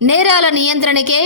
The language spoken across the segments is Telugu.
నేరాల నియంత్రణకే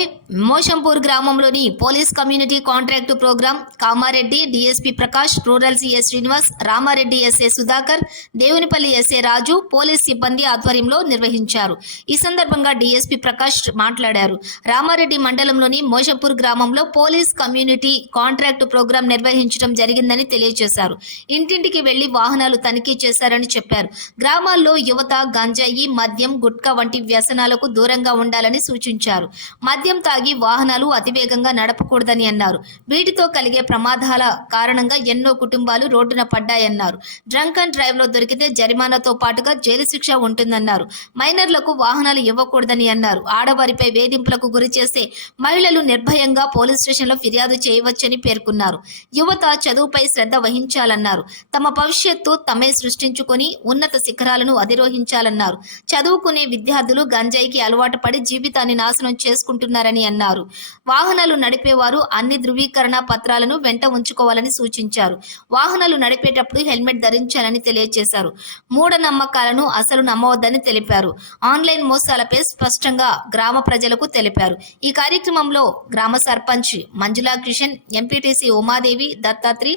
మోషంపూర్ గ్రామంలోని police community contract programme Kamareddy DSP Prakash, rural CS Srinivas, Ramareddy SA Sudhakar, Devunipalli SA Raju police సిబ్బంది ఆధ్వర్యంలో నిర్వహించారు. ఈ సందర్భంగా డీఎస్పీ ప్రకాష్ మాట్లాడారు. రామారెడ్డి మండలంలోని మోషంపూర్ గ్రామంలో పోలీస్ కమ్యూనిటీ కాంట్రాక్టు ప్రోగ్రాం నిర్వహించడం జరిగిందని తెలియజేశారు. ఇంటింటికి వెళ్లి వాహనాలు తనిఖీ చేశారని చెప్పారు. గ్రామాల్లో యువత గంజాయి, మద్యం, గుట్కా వంటి వ్యసనాలకు దూరంగా ఉండాలని సూచించారు. మద్యం తాగి వాహనాలు అతివేగంగా నడపకూడదని అన్నారు. వీటితో కలిగే ప్రమాదాల కారణంగా ఎన్నో కుటుంబాలు రోడ్డున పడ్డాయన్నారు. డ్రంక్ అండ్ డ్రైవ్ లో దొరికితే జరిమానాతో పాటుగా జైలు శిక్ష ఉంటుందన్నారు. మైనర్లకు వాహనాలు ఇవ్వకూడదని అన్నారు. ఆడవారిపై వేధింపులకు గురి చేస్తే మహిళలు నిర్భయంగా పోలీస్ స్టేషన్లో ఫిర్యాదు చేయవచ్చని పేర్కొన్నారు. యువత చదువుపై శ్రద్ధ వహించాలన్నారు. తమ భవిష్యత్తు తమే సృష్టించుకొని ఉన్నత శిఖరాలను అధిరోహించాలన్నారు. చదువుకునే విద్యార్థులు గంజాయికి అలవాటు పడి జీవితాన్ని నాశనం చేసుకుంటున్నారని అన్నారు. వాహనాలు నడిపేవారు అన్ని ధృవీకరణ పత్రాలను వెంట ఉంచుకోవాలని సూచించారు. వాహనాలు నడిపేటప్పుడు హెల్మెట్ ధరించాలని తెలియజేశారు. మూఢనమ్మకాలను అసలు నమ్మవద్దని తెలిపారు. ఆన్లైన్ మోసాలపై స్పష్టంగా గ్రామ ప్రజలకు తెలిపారు. ఈ కార్యక్రమంలో గ్రామ సర్పంచ్ మంజులా కిషన్, ఎంపీటీసీ ఉమాదేవి, దత్తాత్రి,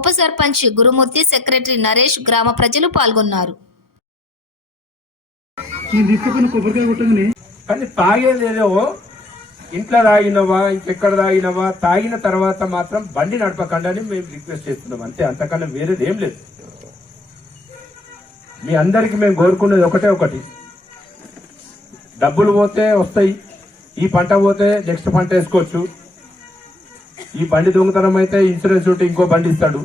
ఉప సర్పంచ్ గురుమూర్తి, సెక్రటరీ నరేష్, గ్రామ ప్రజలు పాల్గొన్నారు. కానీ తాగేదేదో ఇంట్లో తాగినవా ఇంకెక్కడ తాగినవా, తాగిన తర్వాత మాత్రం బండి నడపకండి అని మేము రిక్వెస్ట్ చేస్తున్నాం. అంతే, అంతకన్నా వేరేది ఏం లేదు. మీ అందరికి మేము కోరుకునేది ఒకటి, డబ్బులు పోతే వస్తాయి, ఈ పంట పోతే నెక్స్ట్ పంట వేసుకోవచ్చు. ఈ బండి దొంగతనం అయితే ఇన్సూరెన్స్ ఉంటే ఇంకో బండి ఇస్తాడు,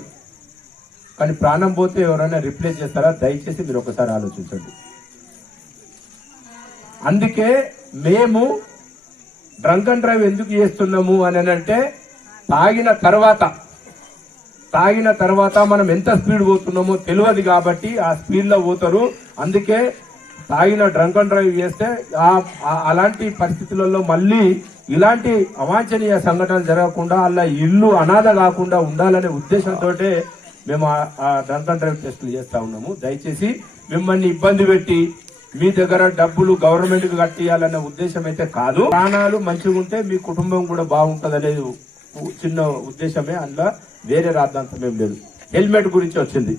కానీ ప్రాణం పోతే ఎవరైనా రిప్లేస్ చేస్తారా? దయచేసి మీరు ఒకసారి ఆలోచించండి. అందుకే మేము డ్రంక్ అండ్ డ్రైవ్ ఎందుకు చేస్తున్నాము అని అంటే, తాగిన తర్వాత మనం ఎంత స్పీడ్ పోతున్నామో తెలియదు కాబట్టి ఆ స్పీడ్ లో పోతారు. అందుకే తాగిన డ్రంక్ అండ్ డ్రైవ్ చేస్తే అలాంటి పరిస్థితులలో మళ్ళీ ఇలాంటి అవాంఛనీయ సంఘటనలు జరగకుండా అలా ఇల్లు అనాథ కాకుండా ఉండాలనే ఉద్దేశంతో మేము ఆ డ్రంక్ అండ్ డ్రైవ్ టెస్టులు చేస్తా ఉన్నాము. దయచేసి మిమ్మల్ని ఇబ్బంది పెట్టి మీ దగ్గర డబ్బులు గవర్నమెంట్ కు కట్టియాలనే ఉద్దేశం అయితే కాదు. ప్రాణాలు మంచిగా ఉంటే మీ కుటుంబం కూడా బాగుంటది అనేది చిన్న ఉద్దేశమే, అందులో వేరే రాద్ధాంతం ఏం లేదు. హెల్మెట్ గురించి వచ్చింది.